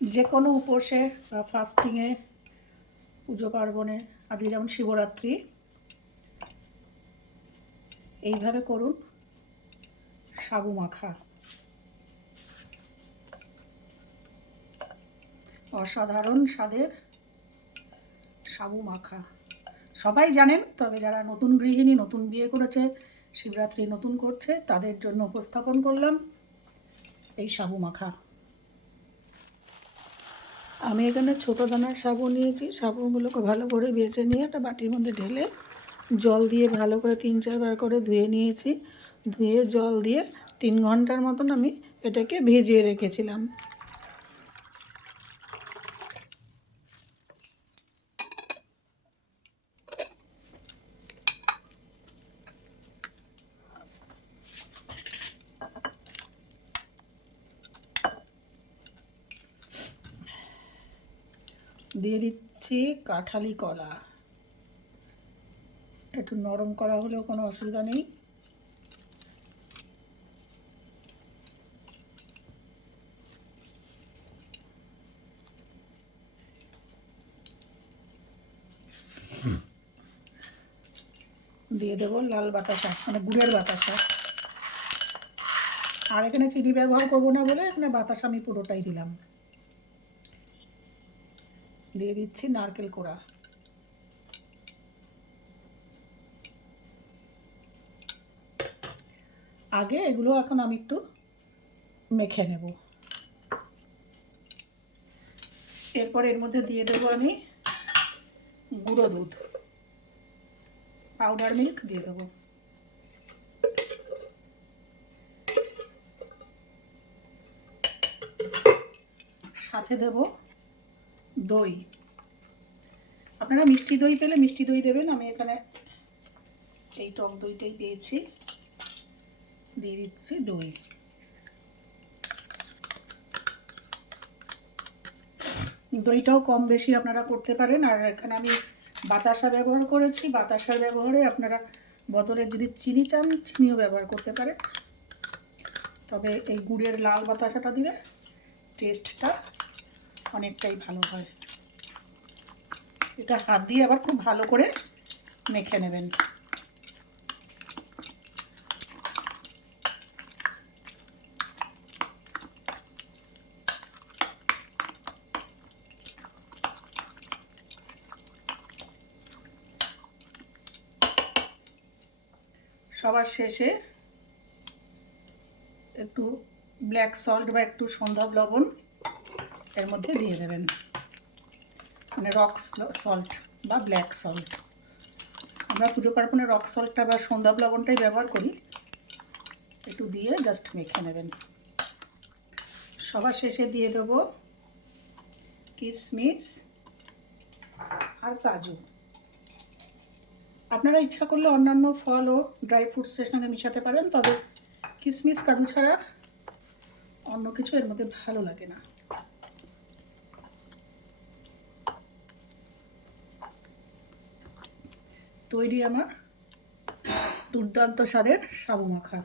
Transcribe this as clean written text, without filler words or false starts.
যে কোনো উপোসে বা ফাস্টিংয়ে, পুজো পার্বণে, আজকে যেমন শিবরাত্রি, এইভাবে করুন সাবু মাখা। অসাধারণ স্বাদের সাবু মাখা সবাই জানেন, তবে যারা নতুন গৃহিণী, নতুন বিয়ে করেছে, শিবরাত্রি নতুন করছে, তাদের জন্য উপস্থাপন করলাম এই সাবু মাখা। আমি এখানে ছোটো দানার সাবু নিয়েছি। সাবুগুলোকে ভালো করে বেছে নিয়ে একটা বাটির মধ্যে ঢেলে জল দিয়ে ভালো করে 3-4 বার করে ধুয়ে নিয়েছি। ধুয়ে জল দিয়ে 3 ঘন্টার মতন আমি এটাকে ভিজিয়ে রেখেছিলাম। দিয়ে দিচ্ছি কাঁঠালি কলা। একটু নরম করা হলেও কোনো অসুবিধা নেই। দিয়ে দেবো লাল বাতাসা, মানে গুড়ের বাতাসা। আর এখানে চিনি ব্যবহার করবো না বলে এখানে বাতাসা আমি পুরোটাই দিলাম। দিয়ে দিচ্ছি নারকেল কোড়া। আগে এগুলো এখন আমি একটু মেখে নেব। এরপর এর মধ্যে দিয়ে দেবো আমি গুঁড়ো দুধ, পাউডার মিল্ক দিয়ে দেবো। সাথে দেব দই। আপনারা মিষ্টি দই পেলে মিষ্টি দই দেবেন, আমি এখানে এই টক দইটাই পেয়েছি। দিয়ে দিচ্ছি দই। দইটাও কম বেশি আপনারা করতে পারেন। আর এখানে আমি বাতাসা ব্যবহার করেছি। বাতাসার ব্যবহারে আপনারা বোতলে যদি চিনি চান, চিনিও ব্যবহার করতে পারেন। তবে এই গুড়ের লাল বাতাসাটা দিলে টেস্টটা অনেকটাই ভালো হয়। এটা হাত দিয়ে আবার খুব ভালো করে মেখে নেবেন। সবার শেষে একটু ব্ল্যাক সল্ট বা একটু সন্ধ্যব লবণ এর মধ্যে দিয়ে দেবেন, মানে রক সল্ট বা ব্ল্যাক সল্ট। আমরা পুজো পার্বণে রক সল্টটা বা সন্ধ্যব লবণটাই ব্যবহার করি। একটু দিয়ে জাস্ট মেখে নেবেন। সবার শেষে দিয়ে দেবো কিশমিশ আর কাজু। আপনারা ইচ্ছা করলে অন্যান্য ফল ও ড্রাই ফ্রুটসের সঙ্গে মিশাতে পারেন, তবে কিশমিশ কাজু ছাড়া অন্য কিছু এর মধ্যে ভালো লাগে না। তৈরি আমার দুর্দান্ত স্বাদের সাবু মাখা।